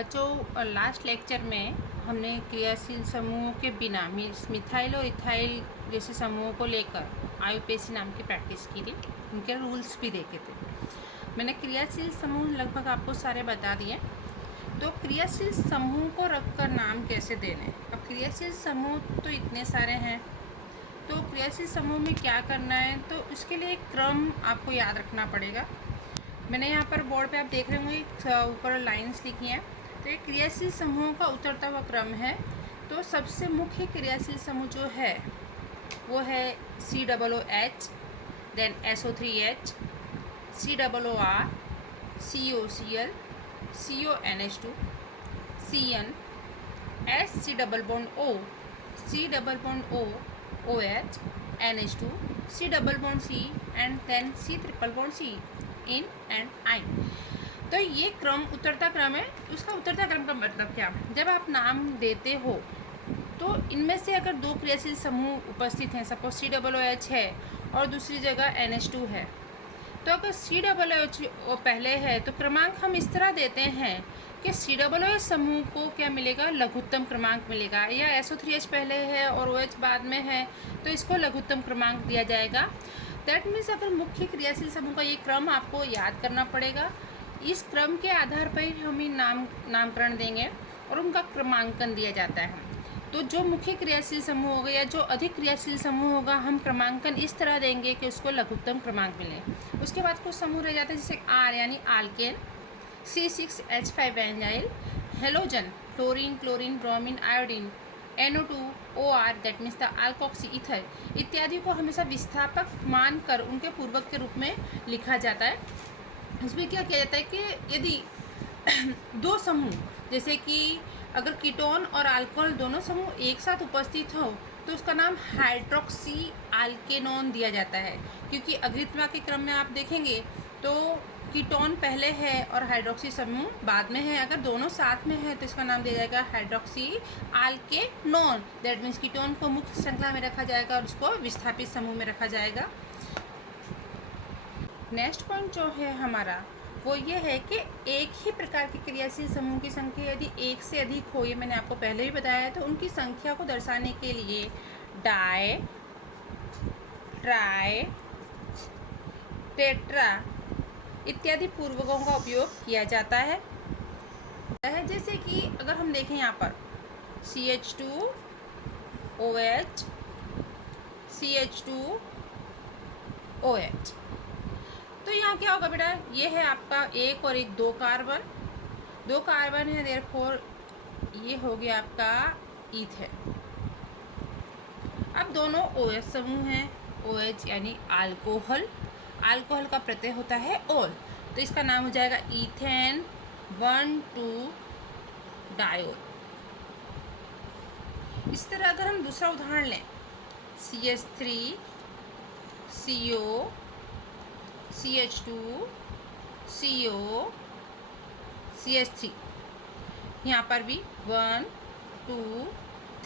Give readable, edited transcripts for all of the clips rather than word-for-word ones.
बच्चों, last lecture में हमने क्रियाशील समूहों के बिना मिथाइल और इथाइल जैसे समूहों को लेकर आयुपेसी नाम की प्रैक्टिस की थी। उनके रूल्स भी देखे थे। मैंने क्रियाशील समूह लगभग आपको सारे बता दिए। तो क्रियाशील समूह को रखकर नाम कैसे देने। अब क्रियाशील समूह तो इतने सारे हैं, तो क्रियाशील समूह में क्या करना है, तो उसके लिए एक क्रम आपको याद रखना पड़ेगा। मैंने यहाँ पर बोर्ड पे आप देख रहे होंगे ऊपर लाइंस लिखी हैं। तो ये क्रियाशील समूहों का उतरता हुआ क्रम है। तो सबसे मुख्य क्रियाशील समूह जो है वो है COOH, then SO3H, COOR, COCl, CONH2, CN, C double bond O, C double bond O, OH, NH2, C double bond C and then C triple bond C in and I। तो ये क्रम उतरता क्रम है। उसका उतरता क्रम का मतलब क्या, जब आप नाम देते हो तो इनमें से अगर दो क्रियाशील समूह उपस्थित हैं, सपोज COOH है और दूसरी जगह NH2 है, तो अगर COOH पहले है तो क्रमांक हम इस तरह देते हैं कि COOH समूह को क्या मिलेगा, लघुत्तम क्रमांक मिलेगा। या SO3H पहले है और OH बाद में है तो इसको लघुत्तम क्रमांक दिया जाएगा। दैट मीन्स अगर मुख्य क्रियाशील समूह का ये क्रम आपको याद करना पड़ेगा। इस क्रम के आधार पर ही हम नामकरण देंगे और उनका क्रमांकन दिया जाता है। तो जो मुख्य क्रियाशील समूह होगा या जो अधिक क्रियाशील समूह होगा, हम क्रमांकन इस तरह देंगे कि उसको लघुत्तम क्रमांक मिले। उसके बाद कुछ समूह रह जाते हैं जैसे R यानी आल्केन, C6H5 एंजाइल, halogen, chlorine, chlorine, bromine, iodine, NO2, OR that means the alkoxy ether इत्यादि को हमेशा विस्थापक मानकर उनके पूर्वक के रूप में लिखा जाता है। इसमें क्या किया जाता है कि यदि दो समूह जैसे कि अगर कीटोन और अल्कोहल दोनों समूह एक साथ उपस्थित हो तो उसका नाम हाइड्रोक्सी अल्केनोन दिया जाता है, क्योंकि अग्रितमा के क्रम में आप देखेंगे तो कीटोन पहले है और हाइड्रोक्सी समूह बाद में है। अगर दोनों साथ में है तो इसका नाम दिया जाएगा हाइड्रोक्सी अल्केनोन। दैट मीन्स कीटोन को मुख्य श्रृंखला में रखा जाएगा और उसको विस्थापित समूह में रखा जाएगा। नेक्स्ट पॉइंट जो है हमारा वो ये है कि एक ही प्रकार के क्रियाशील समूह की संख्या यदि एक से अधिक हो, ये मैंने आपको पहले भी बताया है, तो उनकी संख्या को दर्शाने के लिए डाई, ट्राई, टेट्रा इत्यादि पूर्वकों का उपयोग किया जाता है। जैसे कि अगर हम देखें यहाँ पर CH2 OH, CH2 OH, तो यहाँ क्या होगा बेटा, ये है आपका एक और एक दो कार्बन है, देयरफॉर ये हो गया आपका ईथेन। अब दोनों OH समूह हैं, OH यानी अल्कोहल, अल्कोहल का प्रत्यय होता है ओल, तो इसका नाम हो जाएगा ईथेन 1,2 डायोल। इस तरह अगर हम दूसरा उदाहरण लें CH3 CO, CH2 CO, CH3, यहाँ पर भी 1, 2,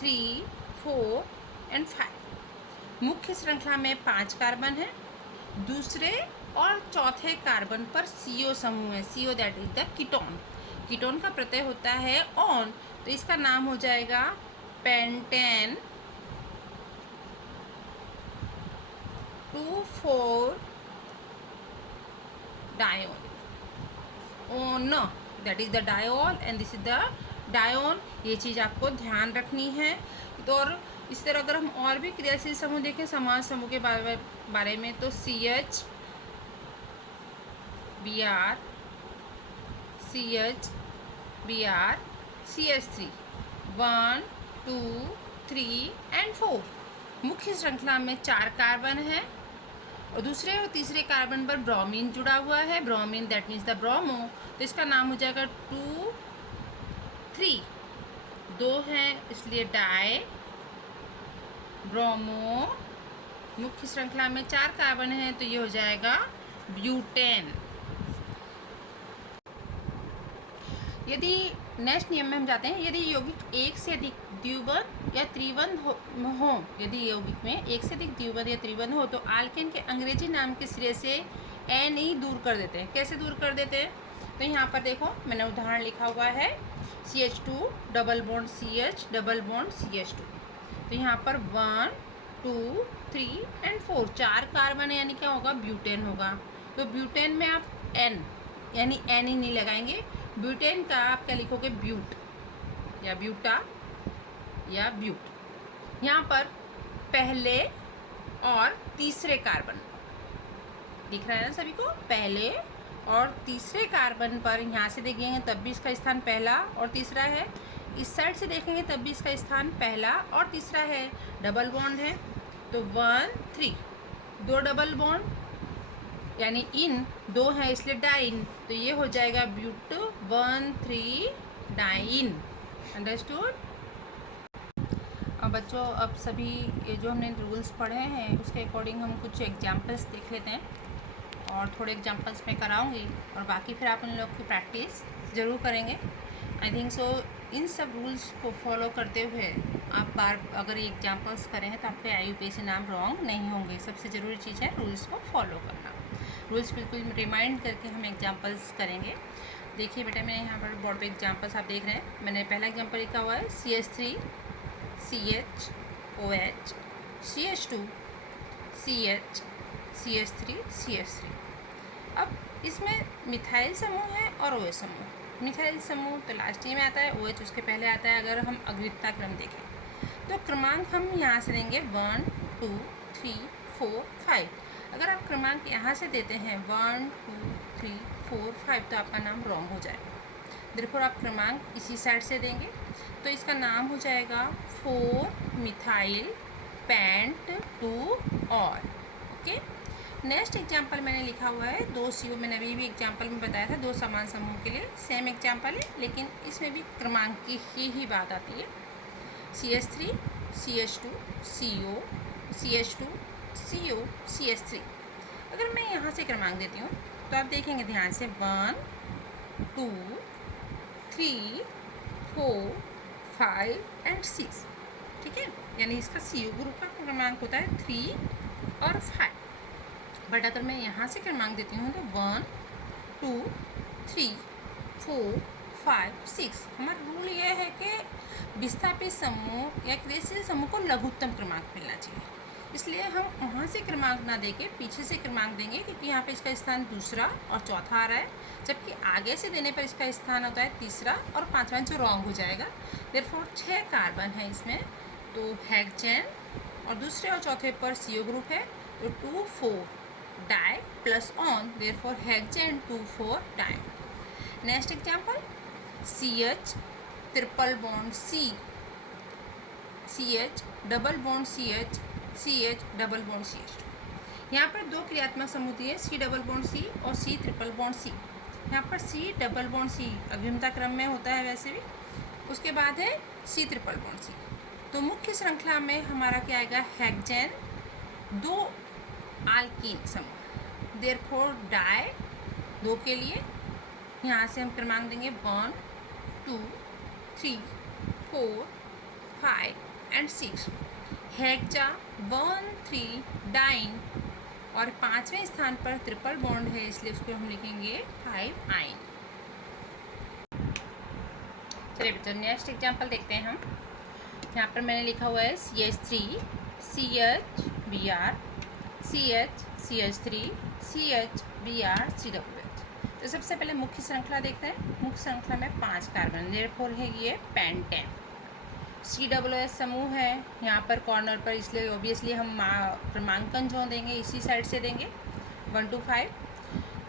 3, 4 एंड 5। मुख्य श्रृंखला में 5 कार्बन है, दूसरे और चौथे कार्बन पर CO समूह है। CO that is the ketone. Ketone का प्रत्यय होता है ऑन, तो इसका नाम हो जाएगा pentane 2,4 dione. On that is the diol and this is the dione. ये चीज़ आपको ध्यान रखनी है। तो और इस तरह अगर हम और भी क्रियाशील समूह देखें समान समूह के बारे में, तो CH, Br, CH, Br, CH3 1, 2, 3 and 4। मुख्य श्रृंखला में 4 कार्बन है और दूसरे और तीसरे कार्बन पर ब्रोमीन जुड़ा हुआ है, bromine that means the bromo, तो इसका नाम हो जाएगा 2, 3। 2 हैं इसलिए डाई, ब्रोमो। मुख्य श्रृंखला में 4 कार्बन है तो ये हो जाएगा ब्यूटेन। यदि नेक्स्ट नियम में हम जाते हैं, यदि यौगिक एक से अधिक द्विबंध या त्रिबंध हो, यदि यौगिक में एक से अधिक द्विबंध या त्रिबंध हो तो आल्केन के अंग्रेजी नाम के सिरे से एन ही दूर कर देते हैं। कैसे दूर कर देते हैं, तो यहाँ पर देखो मैंने उदाहरण लिखा हुआ है CH2 double bond CH double bond CH2। तो यहाँ पर 1 2 3 एंड 4 4 कार्बन है, यानी क्या होगा, ब्यूटेन होगा। तो ब्यूटेन में आप N यानी N ही नहीं लगाएंगे, ब्यूटेन का आप क्या लिखोगे, ब्यूट या ब्यूटा या ब्यूट। यहाँ पर पहले और तीसरे कार्बन दिख रहा है ना सभी को, पहले और तीसरे कार्बन पर यहाँ से देखेंगे तब भी इसका स्थान पहला और तीसरा है, इस साइड से देखेंगे तब भी इसका स्थान पहला और तीसरा है, डबल बॉन्ड है। तो 1 3 दो डबल बॉन्ड यानी इन दो है इसलिए डाइन, तो ये हो जाएगा ब्यूट 1 3 डाइन। अंडरस्टूड। अब बच्चों, अब सभी ये जो हमने रूल्स पढ़े हैं उसके अकॉर्डिंग हम कुछ एग्जाम्पल्स देख लेते हैं, और थोड़े एग्जाम्पल्स मैं कराऊंगी और बाकी फिर आप उन लोग की प्रैक्टिस ज़रूर करेंगे। आई थिंक सो इन सब रूल्स को फॉलो करते हुए आप बार अगर ये एग्जाम्पल्स करें तो आपके IUPAC नाम रॉन्ग नहीं होंगे। सबसे ज़रूरी चीज़ है रूल्स को फॉलो करना। रूल्स बिल्कुल रिमाइंड करके हम एग्जाम्पल्स करेंगे। देखिए बेटा, मैं यहाँ पर बोर्ड पे एग्जाम्पल्स आप देख रहे हैं। मैंने पहला एग्जाम्पल लिखा हुआ है CH3 CHOH CH2 CH CH3 CH3। अब इसमें मिथाइल समूह है और OH समूह। मिथाइल समूह तो लास्ट में आता है, OH उसके पहले आता है। अगर हम अग्रिमता क्रम देखें तो क्रमांक हम यहाँ से देंगे 1 2 3 4 5। अगर आप क्रमांक यहाँ से देते हैं 1 2 3 4 5 तो आपका नाम रॉन्ग हो जाएगा। देखो आप क्रमांक इसी साइड से देंगे तो इसका नाम हो जाएगा 4 मिथाइल पेंट 2 और। ओके, नेक्स्ट एग्जाम्पल मैंने लिखा हुआ है 2 CO। मैंने अभी भी एग्जाम्पल में बताया था 2 समान समूह के लिए सेम एग्जाम्पल है, लेकिन इसमें भी क्रमांक की ही बात आती है। CH3 CH2 CO CH2 CO CH3। अगर मैं यहाँ से क्रमांक देती हूँ तो आप देखेंगे ध्यान से 1 2 3 4 5 एंड 6। ठीक है, यानी इसका CO ग्रुप का क्रमांक होता है 3 और 5। बट अगर मैं यहाँ से क्रमांक देती हूँ तो 1 2 3 4 5 6। हमारा रूल ये है कि विस्थापित समूह या क्रियाशील समूह को लघुत्तम क्रमांक मिलना चाहिए, इसलिए हम वहाँ से क्रमांक ना देके पीछे से क्रमांक देंगे, क्योंकि यहाँ पे इसका स्थान दूसरा और चौथा आ रहा है, जबकि आगे से देने पर इसका स्थान होता है तीसरा और पांचवा जो रॉन्ग हो जाएगा। देयरफॉर 6 कार्बन है इसमें, तो हेक्सेन और दूसरे और चौथे पर CO ग्रुप है, तो 2 4 di plus one, therefore hexane 2 4 di. Next example CH triple bond C CH double bond CH CH double bond CH2। यहाँ पर 2 क्रियात्मक समूह दिए, C डबल बॉन्ड C और C ट्रिपल बॉन्ड C। यहाँ पर C डबल बॉन्ड C अग्रिमता क्रम में होता है वैसे भी, उसके बाद है C ट्रिपल बॉन्ड C। तो मुख्य श्रृंखला में हमारा क्या आएगा, हेक्सेन 2 आल्कीन समूह, देयरफॉर डाई 2 के लिए यहाँ से हम क्रमांक देंगे 1 2 3 4 5 एंड 6। हेक्सा 1 3 डाइन और 5वें स्थान पर ट्रिपल बॉन्ड है, इसलिए उसको हम लिखेंगे 5 आइन। चलिए बच्चों, नेक्स्ट एग्जाम्पल देखते हैं हम। यहाँ पर मैंने लिखा हुआ है CH3 CH Br CH CH3 CH Br COH। तो सबसे पहले मुख्य श्रृंखला देखते हैं। मुख्य श्रृंखला में 5 कार्बन, देयरफॉर है ये पेंटेन। COOH समूह है यहाँ पर कॉर्नर पर, इसलिए ऑब्वियसली हम क्रमांकन जो देंगे इसी साइड से देंगे 1 to 5।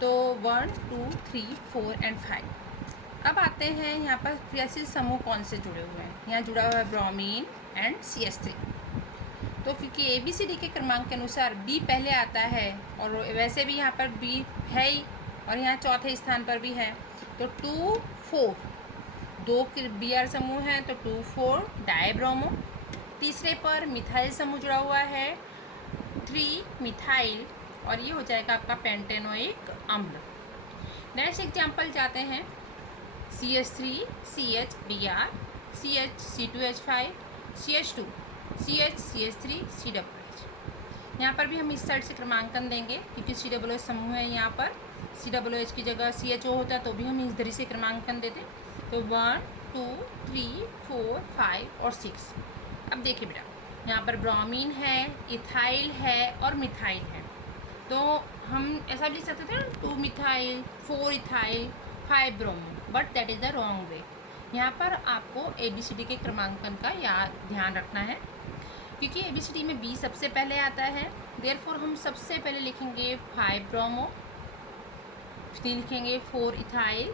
तो 1 2 3 4 एंड 5। अब आते हैं यहाँ पर क्रियाशील समूह कौन से जुड़े हुए हैं। यहाँ जुड़ा हुआ है ब्रोमीन एंड CH3। तो क्योंकि ABCD के क्रमांक के अनुसार B पहले आता है और वैसे भी यहाँ पर B है ही, और यहाँ चौथे स्थान पर भी है, तो 2 4 2 Br समूह है तो 2 4 डाइब्रोमो। तीसरे पर मिथाइल समूह जुड़ा हुआ है 3 मिथाइल, और ये हो जाएगा आपका पेंटेनोइक अम्ल। नेक्स्ट एग्जाम्पल जाते हैं CH3 CH Br CH C2H5 CH2 CH CH3 COOH। यहाँ पर भी हम इस साइड से क्रमांकन देंगे, क्योंकि COOH समूह है। यहाँ पर COOH की जगह CHO होता है तो भी हम इस धरी से क्रमांकन देते, तो 1 2, 3, 4, 5 और 6। अब देखिए बेटा, यहाँ पर ब्रोमीन है, इथाइल है और मिथाइल है। तो हम ऐसा भी लिख सकते थे ना, 2 methyl, 4 ethyl, 5 bromine, but that is the wrong way. यहाँ पर आपको ABCD के क्रमांकन का ध्यान रखना है, क्योंकि ABCD में B सबसे पहले आता है। देयरफॉर हम सबसे पहले लिखेंगे 5 ब्रोमो, फिर लिखेंगे 4 इथाइल,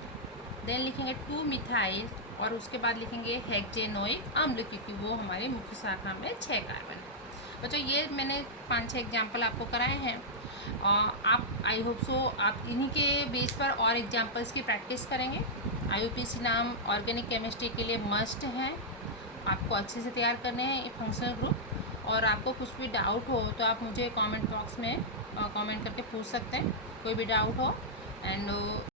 देन लिखेंगे 2 मिथाइल और उसके बाद लिखेंगे हेक्सेनोइक अम्ल, क्योंकि वो हमारे मुख्य शाखा में 6 कार्बन है। बच्चों ये मैंने 5-6 एग्जाम्पल आपको कराए हैं। आप आई होप सो आप इन्हीं के बेस पर और एग्जाम्पल्स की प्रैक्टिस करेंगे। IUPAC नाम ऑर्गेनिक केमिस्ट्री के लिए मस्ट हैं, आपको अच्छे से तैयार करने हैं ये फंक्शनल ग्रुप। और आपको कुछ भी डाउट हो तो आप मुझे कमेंट बॉक्स में कमेंट करके पूछ सकते हैं, कोई भी डाउट हो। एंड